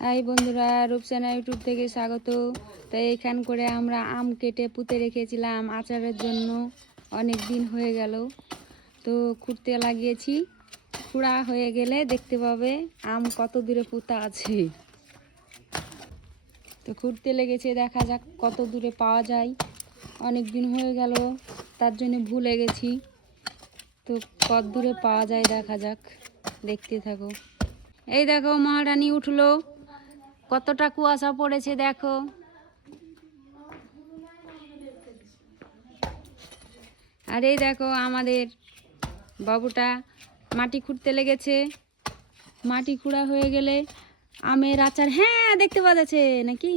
High বন্ধুরা, Rupsana YouTube থেকে স্বাগত। তাই এখান করে আমরা আম কেটে পুঁতে রেখেছিলাম আচারের জন্য। অনেক দিন হয়ে গেল, তো খুঁড়তে লাগিয়েছি। খুঁড়া হয়ে গেলে দেখতে পাবে আম কত দূরে পুঁতা আছে। তো খুঁড়তে লেগেছে, দেখা যাক কত দূরে পাওয়া যায়। অনেক দিন হয়ে গেল, তার জন্য ভুলে গেছি। তো কত দূরে পাওয়া যায় দেখা যাক, দেখতে থাকো। এই দেখো মহারানী উঠলো, কতটা কুয়াশা পড়েছে দেখো। আর এই দেখো আমাদের বাবুটা মাটি খুঁড়তে লেগেছে। মাটি খুঁড়া হয়ে গেলে আমের আচার, হ্যাঁ দেখতে পাওয়া যাচ্ছে নাকি।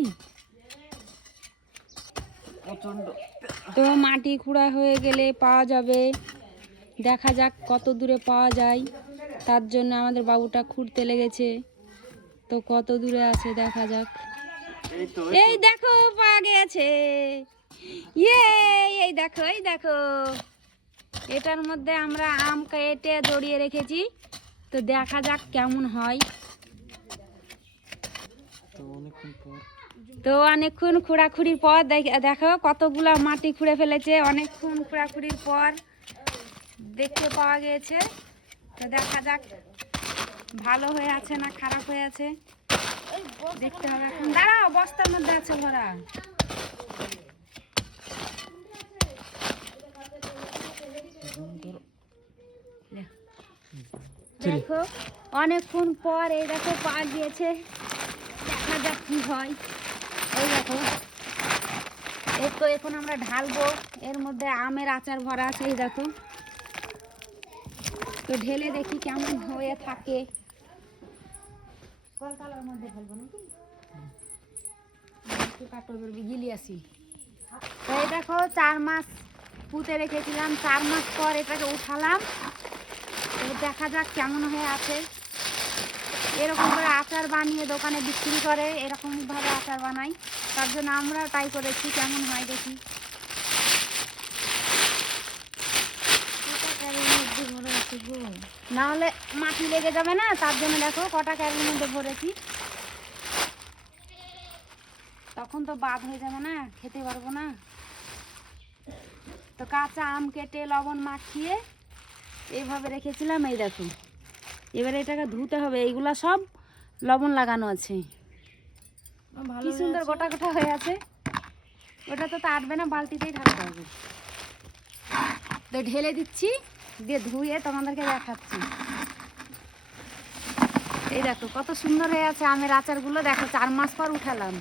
তো মাটি খুঁড়া হয়ে গেলে পাওয়া যাবে, দেখা যাক কত দূরে পাওয়া যায়। তার জন্য আমাদের বাবুটা খুঁড়তে লেগেছে। তো কত দূরে আছে দেখা যাক। এই দেখো পাওয়া গেছে, ইয়ে এই দেখো, এই দেখো এটার মধ্যে আমরা আম কেটে জড়িয়ে রেখেছি। তো দেখা যাক কেমন হয়। তো অনেকক্ষণ খোঁড়াখুড়ির পর দেখো কতগুলা মাটি খুঁড়ে ফেলেছে। অনেকক্ষণ খোঁড়াখুড়ির পর দেখতে পাওয়া গেছে। তো দেখা যাক ভালো হয়ে আছে না খারাপ হয়ে আছে, দেখতে হবে এখন। দাঁড়াও, বস্তার মধ্যে আছে ভরা। দেখো অনেকক্ষণ পর এই দেখো পাওয়া গিয়েছে, দেখা যাক কি হয়। এই দেখো এই তো এখন আমরা ঢালবো। এর মধ্যে আমের আচার ভরা আছে, এই দেখো। তো ঢেলে দেখি কেমন হয়ে থাকে। কলকালার মধ্যে ঢালবো নাকি, গিলি আসি। তো এই দেখো 4 মাস পুঁতে রেখেছিলাম, 4 মাস পর এটাকে উঠালাম। দেখা যাক কেমন হয়ে আছে। এরকম করে আচার বানিয়ে দোকানে বিক্রি করে, এরকম ভাবে আচার বানাই। তার জন্য আমরা ট্রাই করেছি কেমন হয় দেখি। না হলে মাটি লেগে যাবে না, তার জন্য দেখো কটা ক্যারের মধ্যে ভরেছি। তখন তো বাদ হয়ে যাবে না, খেতে পারবো না। তো কাঁচা আম কেটে লবণ মাখিয়ে এইভাবে রেখেছিলাম। এই দেখো এবারে এটাকে ধুতে হবে। এইগুলা সব লবণ লাগানো আছে। কি সুন্দর গোটা গোটা হয়ে আছে। ওটা তো আটবে না, বালতিতেই থাকতে হবে। তো ঢেলে দিচ্ছি, দিয়ে ধুয়ে তোমাদেরকে দেখাচ্ছি। এই দেখো কত সুন্দর হয়ে আছে আমের আচারগুলো। দেখো 4 মাস পর উঠালাম।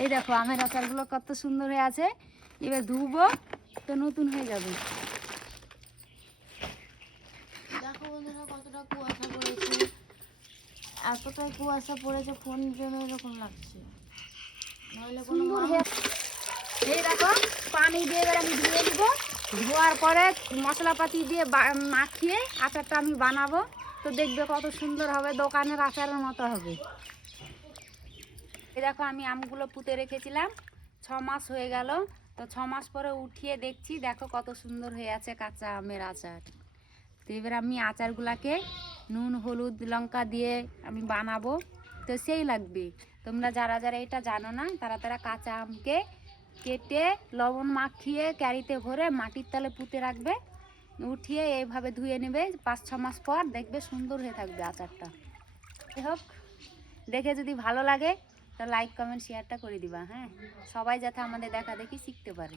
এই দেখো আমের আচারগুলো কত সুন্দর হয়ে আছে। এবার ধুবো তো নতুন হয়ে যাবে। দেখো বন্ধুরা কতটা কুয়াশা পড়েছে, এতটাই কুয়াশা পড়েছে ফোন যেন এরকম লাগছে, নাহলে কোনো এই দেখো পানি দিয়ে এবার আমি ধুয়ে নিব। ধোয়ার পরে মশলাপাতি দিয়ে মাখিয়ে আচারটা আমি বানাবো। তো দেখবে কত সুন্দর হবে, দোকানের আচারের মতো হবে। এই দেখো আমি আমগুলো পুঁতে রেখেছিলাম, 6 মাস হয়ে গেল। তো 6 মাস পরে উঠিয়ে দেখছি, দেখো কত সুন্দর হয়ে আছে কাঁচা আমের আচার। তো এবার আমি আচারগুলাকে নুন হলুদ লঙ্কা দিয়ে আমি বানাবো। তো সেই লাগবে, তোমরা যারা যারা এটা জানো না তারা তারা কাঁচা আমকে কেটে লবণ মাখিয়ে ক্যারিতে ভরে মাটির তলে পুঁতে রাখবে। উঠিয়ে এইভাবে ধুয়ে নেবে, 5-6 মাস পর দেখবে সুন্দর হয়ে থাকবে আচারটা। যাই হোক, দেখে যদি ভালো লাগে তো লাইক কমেন্ট শেয়ারটা করে দিবা। হ্যাঁ, সবাই যাতে আমাদের দেখা দেখি শিখতে পারে।